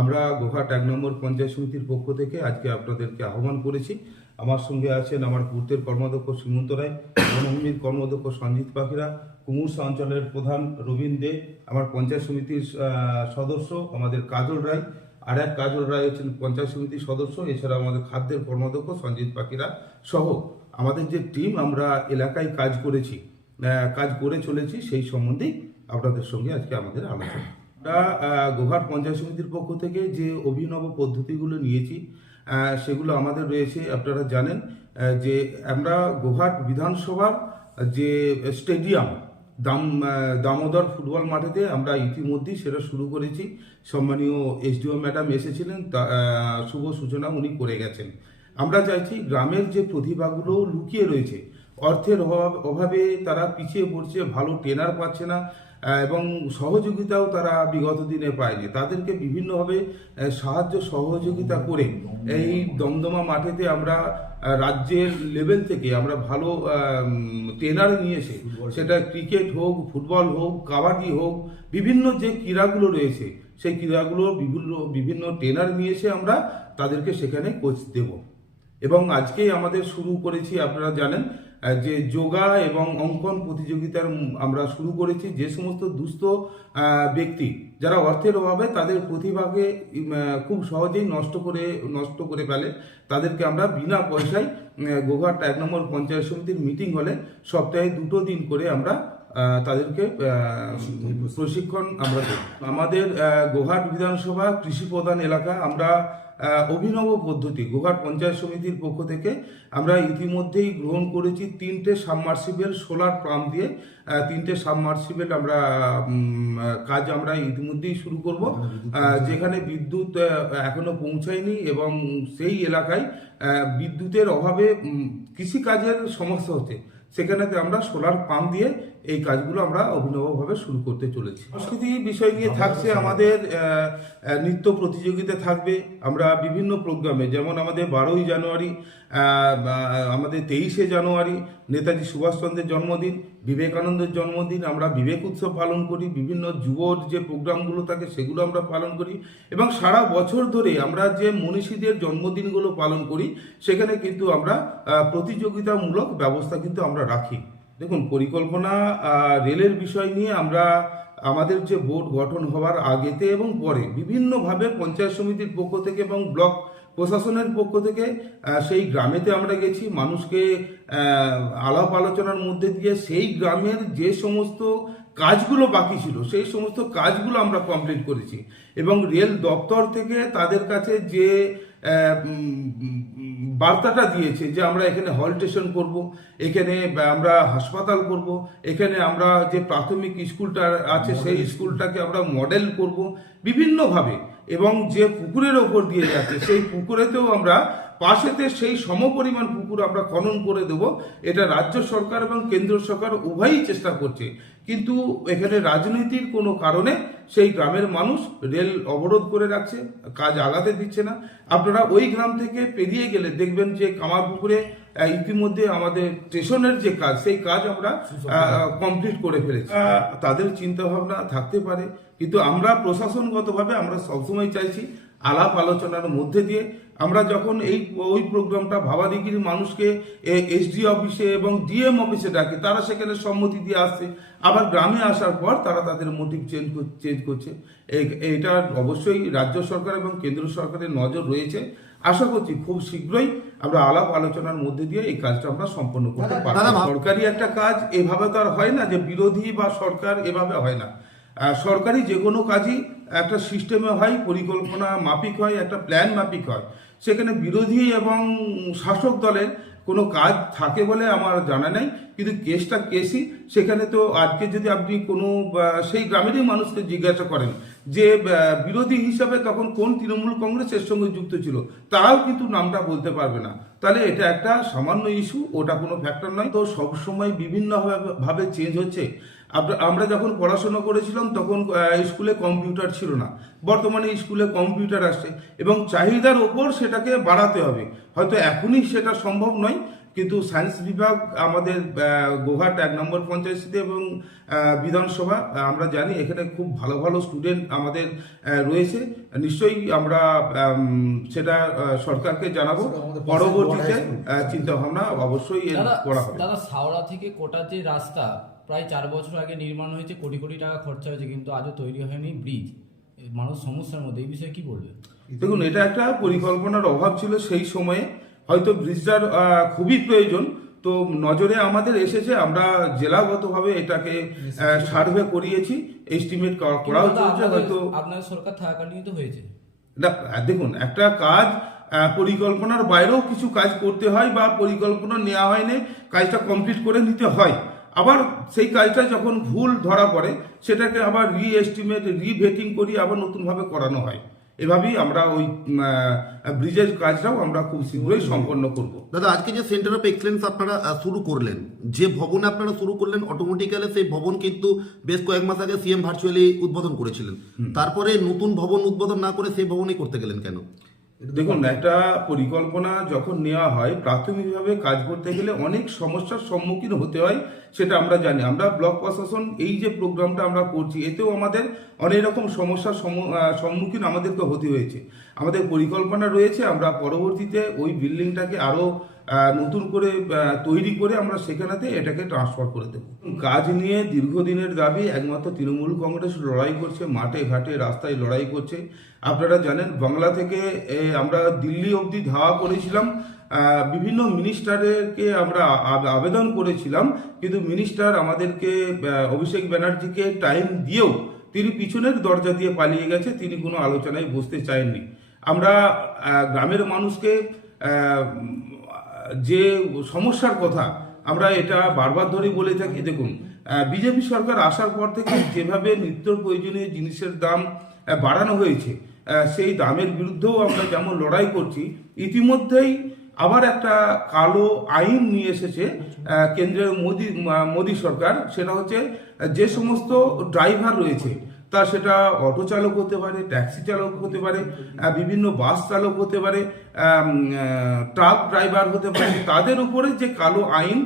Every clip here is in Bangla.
আমরা গোঘাট এক নম্বর পঞ্চায়েত সমিতির পক্ষ থেকে আজকে আপনাদেরকে আহ্বান করেছি। আমার সঙ্গে আছেন আমার পূর্তের কর্মাধ্যক্ষ শ্রীমন্ত রায়, বনভূমির কর্মাধ্যক্ষ সঞ্জিত পাখিরা, কুমুরসা অঞ্চলের প্রধান রবীন দে, আমার পঞ্চায়েত সমিতির সদস্য আমাদের কাজল রায়, আর এক কাজল রায় হচ্ছেন পঞ্চায়েত সমিতির সদস্য এছাড়া আমাদের খাদ্যের কর্মাধ্যক্ষ সঞ্জিত পাখিরা সহ আমাদের যে টিম আমরা এলাকায় কাজ করেছি কাজ করে চলেছি, সেই সম্বন্ধেই আপনাদের সঙ্গে আজকে আমাদের আলোচনা। আমরা গোঘাট পঞ্চায়েত সমিতির পক্ষ থেকে যে অভিনব পদ্ধতিগুলো নিয়েছি সেগুলো আমাদের রয়েছে, আপনারা জানেন যে আমরা গোঘাট বিধানসভার যে স্টেডিয়াম, দাম দামোদর ফুটবল মাঠেতে আমরা ইতিমধ্যেই সেটা শুরু করেছি। সম্মানীয় এসডিও ম্যাডাম এসেছিলেন, তা- শুভ সূচনা উনি করে গেছেন। আমরা চাইছি গ্রামের যে প্রতিভাগুলো লুকিয়ে রয়েছে, অর্থের অভাব তারা পিছিয়ে পড়ছে, ভালো ট্রেনার পাচ্ছে না এবং সহযোগিতাও তারা বিগত দিনে পায়নি। তাদেরকে বিভিন্নভাবে সাহায্য সহযোগিতা করে এই দমদমা মাঠেতে আমরা রাজ্যের লেভেল থেকে আমরা ভালো ট্রেনার নিয়ে এসে সেটা ক্রিকেট হোক ফুটবল হোক কাবাডি হোক বিভিন্ন যে ক্রীড়াগুলো রয়েছে সেই ক্রীড়াগুলো বিভিন্ন বিভিন্ন ট্রেনার নিয়ে এসে আমরা তাদেরকে সেখানে কোচ দেব। এবং আজকে আমাদের শুরু করেছি আপনারা জানেন যে যোগা এবং অঙ্কন প্রতিযোগিতার আমরা শুরু করেছি, যে সমস্ত দুস্থ ব্যক্তি যারা অর্থের অভাবে তাদের প্রতিভাকে খুব সহজেই নষ্ট করে নষ্ট করে ফেলে, তাদেরকে আমরা বিনা পয়সায় গোঘাট এক নম্বর পঞ্চায়েত সমিতির মিটিং হলে সপ্তাহে দুটো দিন করে আমরা তাদেরকে প্রশিক্ষণ আমরা দেব। আমাদের গোহাট বিধানসভা কৃষি প্রধান এলাকা আমরা অভিনব পদ্ধতি গোহাট পঞ্চায়েত সমিতির পক্ষ থেকে আমরা ইতিমধ্যেই গ্রহণ করেছি তিনটে সাবমার্সিবেল সোলার পাম্প দিয়ে তিনটে সাবমার্সিবেল আমরা কাজ আমরা ইতিমধ্যেই শুরু করব। যেখানে বিদ্যুৎ এখনও পৌঁছায়নি এবং সেই এলাকায় বিদ্যুতের অভাবে কৃষিকাজের সমস্যা হচ্ছে। সেখানেতে আমরা সোলার পাম্প দিয়ে এই কাজগুলো আমরা অভিনবভাবে শুরু করতে চলেছি। সংস্কৃতি বিষয় নিয়ে থাকছে আমাদের নৃত্য প্রতিযোগিতা থাকবে। আমরা বিভিন্ন প্রোগ্রামে যেমন আমাদের বারোই জানুয়ারি আমাদের তেইশে জানুয়ারি নেতাজি সুভাষচন্দ্রের জন্মদিন বিবেকানন্দের জন্মদিন আমরা বিবেক উৎসব পালন করি বিভিন্ন যুবর যে প্রোগ্রামগুলো থাকে সেগুলো আমরা পালন করি। এবং সারা বছর ধরে আমরা যে মনীষীদের জন্মদিনগুলো পালন করি সেখানে কিন্তু আমরা প্রতিযোগিতামূলক ব্যবস্থা কিন্তু আমরা রাখি। দেখুন, পরিকল্পনা রেলের বিষয় নিয়ে আমরা আমাদের যে বোর্ড গঠন হওয়ার আগেতে এবং পরে বিভিন্নভাবে পঞ্চায়েত সমিতির পক্ষ থেকে এবং ব্লক প্রশাসনের পক্ষ থেকে সেই গ্রামেতে আমরা গেছি। মানুষকে আলাপ আলোচনার মধ্যে দিয়ে সেই গ্রামের যে সমস্ত কাজগুলো বাকি ছিল, সেই সমস্ত কাজগুলো আমরা কমপ্লিট করেছি। এবং রেল দপ্তর থেকে তাদের কাছে যে বার্তাটা দিয়েছে যে আমরা এখানে হল স্টেশন করব এখানে আমরা হাসপাতাল করব এখানে আমরা যে প্রাথমিক স্কুলটা আছে সেই স্কুলটাকে আমরা মডেল করব বিভিন্নভাবে। এবং যে পুকুরের ওপর দিয়ে যাচ্ছে সেই পুকুরেতেও আমরা পাশেতে সেই সমপরিমাণ পুকুর আমরা খনন করে দেব। এটা রাজ্য সরকার এবং কেন্দ্র সরকার উভয়ই চেষ্টা করছে। কিন্তু এখানে রাজনীতির কোনো কারণে সেই গ্রামের মানুষ রেল অবরোধ করে রাখছে কাজ আগাতে দিচ্ছে না। আপনারা ওই গ্রাম থেকে পেরিয়ে গেলে দেখবেন যে কামারপুকুরে ইতিমধ্যে আমাদের স্টেশনের যে কাজ সেই কাজ আমরা কমপ্লিট করে ফেলেছি। তাদের চিন্তা ভাবনা থাকতে পারে। কিন্তু আমরা প্রশাসনগতভাবে আমরা সবসময় চাইছি আলাপ আলোচনার মধ্যে দিয়ে আমরা যখন এই ওই প্রোগ্রামটা ভাবাদিগির মানুষকে এসডি অফিসে এবং ডিএম অফিসে ডাকে তারা সেখানে সম্মতি দিয়ে আসছে। আবার গ্রামে আসার পর তারা তাদের মোটিভ চেঞ্জ চেঞ্জ করছে। এটা অবশ্যই রাজ্য সরকার এবং কেন্দ্র সরকারের নজর রয়েছে। আশা করছি খুব শীঘ্রই আমরা আলাপ আলোচনার মধ্যে দিয়ে এই কাজটা আমরা সম্পন্ন করতে পারব। সরকারি একটা কাজ এভাবে তো আর হয় না যে বিরোধী বা সরকার এভাবে হয় না। সরকারি যে কোনো কাজই একটা সিস্টেমে হয় পরিকল্পনা মাফিক হয় একটা প্ল্যান মাফিক হয়। সেখানে বিরোধী এবং শাসক দলের কোনো কাজ থাকে বলে আমার জানা নেই। কিন্তু কেসটা কেসই। সেখানে তো আজকে যদি আপনি কোনো সেই গ্রামেরই মানুষকে জিজ্ঞাসা করেন যে বিরোধী হিসাবে তখন কোন তৃণমূল কংগ্রেসের সঙ্গে যুক্ত ছিল, তারাও কিন্তু নামটা বলতে পারবে না। তাহলে এটা একটা সামান্য ইস্যু ওটা কোনো ফ্যাক্টর নয়। তো সবসময় বিভিন্নভাবে, ভাবে- চেঞ্জ হচ্ছে। আমরা যখন পড়াশোনা করেছিলাম তখন স্কুলে কম্পিউটার ছিল না। বর্তমানে স্কুলে কম্পিউটার আসছে এবং চাহিদার ওপর সেটাকে বাড়াতে হবে। হয়তো এখনই সেটা সম্ভব নয় কিন্তু সায়েন্স বিভাগ আমাদের গোঘাট এক নম্বর পঞ্চায়েত এবং বিধানসভা আমরা জানি এখানে খুব ভালো ভালো স্টুডেন্ট আমাদের রয়েছে। নিশ্চয়ই আমরা সেটা সরকারকে জানাব। পরবর্তীতে চিন্তা ভাবনা অবশ্যই করা হবে। দাদা হাওড়া থেকে কোটার যে রাস্তা প্রায় চার বছর আগে নির্মাণ হয়েছে কোটি কোটি টাকা খরচা হয়েছে কিন্তু আজও তৈরি হয়নি ব্রিজ। মানুষ সমস্যার মধ্যে এই বিষয়ে কি বলবে? দেখুন এটা একটা পরিকল্পনার অভাব ছিল সেই সময়ে। হয়তো ব্রিজটার খুবই প্রয়োজন। তো নজরে আমাদের এসেছে আমরা জেলাগতভাবে এটাকে সার্ভে করিয়েছি এস্টিমেট দাদা, চলছে হয়তো। আপনাদের সরকার থাকাকালীন তো হয়েছে। না দেখুন একটা কাজ পরিকল্পনার বাইরেও কিছু কাজ করতে হয় বা পরিকল্পনা নেওয়া হয়নি কাজটা কমপ্লিট করে নিতে হয়। আবার সেই কাজটা যখন ভুল ধরা পড়ে সেটাকে আবার রি এস্টিমেট রিভেটিং করি আবার নতুনভাবে করানো হয়। এভাবেই আমরা ওই ব্রিজের কাজটাও আমরা খুব শীঘ্রই সম্পন্ন করব। দাদা আজকে যে সেন্টার অফ এক্সেলেন্স আপনারা শুরু করলেন যে ভবনে আপনারা শুরু করলেন অটোমেটিক্যালি সেই ভবন কিন্তু বেশ কয়েক মাস আগে সিএম ভার্চুয়ালি উদ্বোধন করেছিলেন। তারপরে নতুন ভবন উদ্বোধন না করে সেই ভবনই করতে গেলেন কেন? দেখুন একটা পরিকল্পনা যখন নেওয়া হয় প্রাথমিকভাবে কাজ করতে গেলে অনেক সমস্যার সম্মুখীন হতে হয় সেটা আমরা জানি। আমরা ব্লক প্রশাসন এই যে প্রোগ্রামটা আমরা করছি এতেও আমাদের অনেক রকম সমস্যার সম্মু- সম্মুখীন আমাদেরকে হতে হয়েছে। আমাদের পরিকল্পনা রয়েছে আমরা পরবর্তীতে ওই বিল্ডিংটাকে আরও আহ, নতুন করে তৈরি করে আমরা সেখানেতে এটাকে ট্রান্সফার করে দেবো। কাজ নিয়ে দীর্ঘদিনের দাবি, একমাত্র তৃণমূল কংগ্রেস লড়াই করছে, মাঠে ঘাটে রাস্তায় লড়াই করছে। আপনারা জানেন, বাংলা থেকে আমরা দিল্লি অবধি ধাওয়া করেছিলাম বিভিন্ন মিনিস্টারকে আমরা আবেদন করেছিলাম, কিন্তু মিনিস্টার আমাদেরকে অভিষেক ব্যানার্জিকে টাইম দিয়েও তিনি পিছনের দরজা দিয়ে পালিয়ে গেছে, তিনি কোনো আলোচনায় বসতে চাননি আমরা গ্রামের মানুষকে যে সমস্যার কথা আমরা এটা বারবার ধরে বলে থাকি দেখুন বিজেপি সরকার আসার পর থেকে যেভাবে নিত্য প্রয়োজনীয় জিনিসের দাম বাড়ানো হয়েছে সেই দামের বিরুদ্ধেও আমরা যেমন লড়াই করছি ইতিমধ্যেই আবার একটা কালো আইন নিয়ে এসেছে আহ, কেন্দ্রের মোদী আহ, সরকার সেটা হচ্ছে যে সমস্ত ড্রাইভার রয়েছে তা সেটা অটো চালক হতে পারে, ট্যাক্সি চালক হতে পারে বিভিন্ন বাস চালক হতে পারে ট্রাক ড্রাইভার হতে পারে, তাদের উপরে যে কালো আইন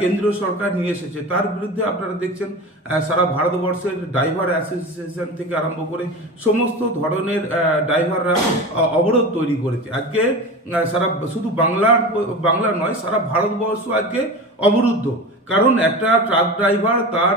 কেন্দ্রীয় সরকার নিয়ে এসেছে। তার বিরুদ্ধে আপনারা দেখছেন সারা ভারতবর্ষের ড্রাইভার অ্যাসোসিয়েশন থেকে আরম্ভ করে সমস্ত ধরনের ড্রাইভাররা অবরোধ তৈরি করেছে। আজকে সারা, শুধু বাংলার বাংলা নয়, সারা ভারতবর্ষ আজকে অবরুদ্ধ। কারণ একটা ট্রাক ড্রাইভার তার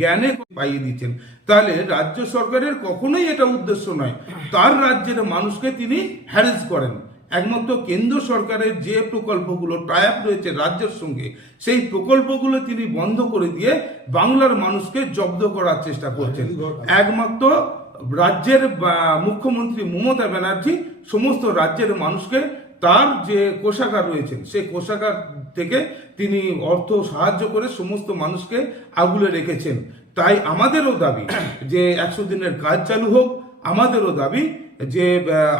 জ্ঞানে পাইয়ে দিচ্ছেন। তাহলে রাজ্য সরকারের কখনোই এটা উদ্দেশ্য নয়। তার রাজ্যের মানুষকে তিনি হ্যারেস করেন। একমাত্র কেন্দ্র সরকারের যে প্রকল্পগুলো টাইপ রয়েছে রাজ্যের সঙ্গে, সেই প্রকল্পগুলো তিনি বন্ধ করে দিয়ে বাংলার মানুষকে জব্দ করার চেষ্টা করছেন। একমাত্র রাজ্যের মুখ্যমন্ত্রী মমতা ব্যানার্জি সমস্ত রাজ্যের মানুষকে তার যে কোষাগার রয়েছেন সেই কোষাগার থেকে তিনি অর্থ সাহায্য করে সমস্ত মানুষকে আগুলে রেখেছেন। তাই আমাদেরও দাবি যে একশো দিনের কাজ চালু হোক, আমাদেরও দাবি যে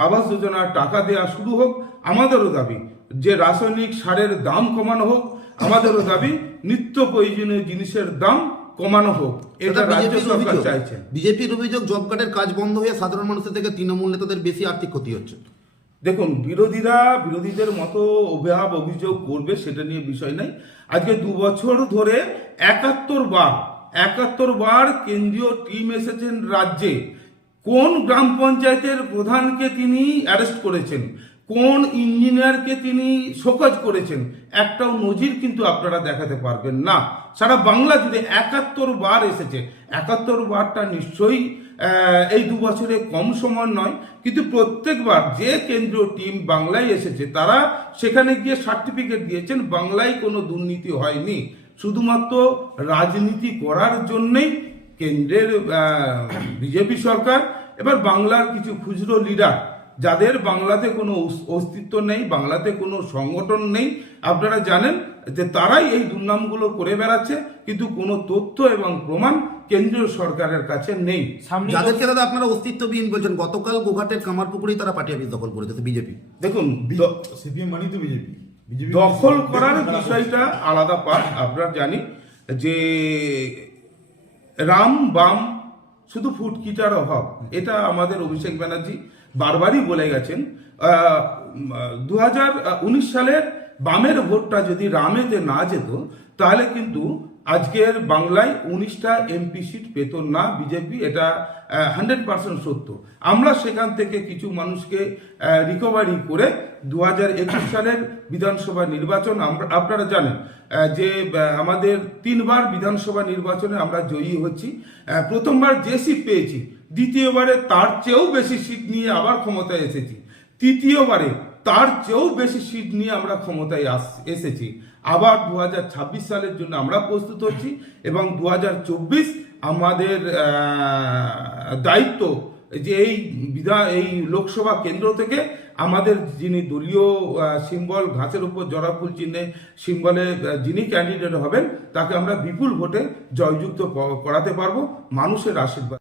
আবাস যোজনার টাকা দেওয়া শুরু হোক আমাদেরও দাবি যে রাসায়নিক সারের দাম কমানো হোক আমাদেরও দাবি নিত্য প্রয়োজনীয় জিনিসের দাম কমানো হোক। এটা রাজ্য সরকার চাইছেন বিজেপির অভিযোগ জব কার্ডের কাজ বন্ধ হয়ে সাধারণ মানুষের থেকে তৃণমূল নেতাদের বেশি আর্থিক ক্ষতি হচ্ছে। দেখুন বিরোধীরা বিরোধীদের মতো অভিভাব অভিযোগ করবে সেটা নিয়ে বিষয় নাই। আজকে দু বছর ধরে একাত্তর বার একাত্তর বার কেন্দ্রীয় টিম এসেছেন রাজ্যে। কোন গ্রাম পঞ্চায়েতের প্রধানকে তিনি অ্যারেস্ট করেছেন? কোন ইঞ্জিনিয়ারকে তিনি শোকজ করেছেন? একটাও নজির কিন্তু আপনারা দেখাতে পারবেন না। সারা বাংলা জুড়ে একাত্তর বার এসেছে। একাত্তর বারটা নিশ্চয়ই এই দু বছরে কম সময় নয়, কিন্তু প্রত্যেকবার যে কেন্দ্রীয় টিম বাংলায় এসেছে, তারা সেখানে গিয়ে সার্টিফিকেট দিয়েছেন, বাংলায় কোনো দুর্নীতি হয়নি। শুধুমাত্র রাজনীতি করার জন্যেই কেন্দ্রের বিজেপি সরকার এবার বাংলার কিছু খুচরো লিডার যাদের বাংলাতে কোনো অস্তিত্ব নেই বাংলাতে কোনো সংগঠন নেই আপনারা জানেন যে তারাই এই দুর্নামগুলো করে বেড়াচ্ছে কিন্তু কোনো তথ্য এবং প্রমাণ কেন্দ্রীয় সরকারের কাছে নেই। সামনে যাদেরকে দাদা আপনারা অস্তিত্ববিহীন বলছেন গতকাল গোঘাটের কামারপুকুরেই তারা পার্টি অফিস দখল করেছে বিজেপি। দেখুন সিপিএম মানেই তো বিজেপি। বিজেপি দখল করার বিষয়টা আলাদা পাঠ আপনারা জানি যে রাম বাম, শুধু ফুটকিটার অভাব। এটা আমাদের অভিষেক ব্যানার্জি বারবারই বলে গেছেন। দু হাজার উনিশ সালের বামের ভোটটা যদি রামেতে না যেত, তাহলে কিন্তু আজকের বাংলায় উনিশটা এমপি সিট পেত না বিজেপি, এটা হান্ড্রেড পার্সেন্ট সত্য। আমরা সেখান থেকে কিছু মানুষকে রিকভারি করে দু হাজার একুশ সালের বিধানসভা নির্বাচন আপনারা জানেন যে আমাদের তিনবার বিধানসভা নির্বাচনে আমরা জয়ী হচ্ছি প্রথমবার যে সিট পেয়েছি, দ্বিতীয়বারে তার চেয়েও বেশি সিট নিয়ে আবার ক্ষমতায় এসেছি। তৃতীয়বারে তার চেয়েও বেশি সিট নিয়ে আমরা ক্ষমতায় আস- এসেছি। আবার দু হাজার ছাব্বিশ সালের জন্য আমরা প্রস্তুত হচ্ছি এবং দু হাজার চব্বিশ আমাদের দায়িত্ব যে এই বিধা, এই লোকসভা কেন্দ্র থেকে আমাদের যিনি দলীয় সিম্বল ঘাসের উপর জরাফুল চিহ্নে সিম্বলে যিনি ক্যান্ডিডেট হবেন, তাকে আমরা বিপুল ভোটে জয়যুক্ত করাতে পারব। মানুষের আশীর্বাদ।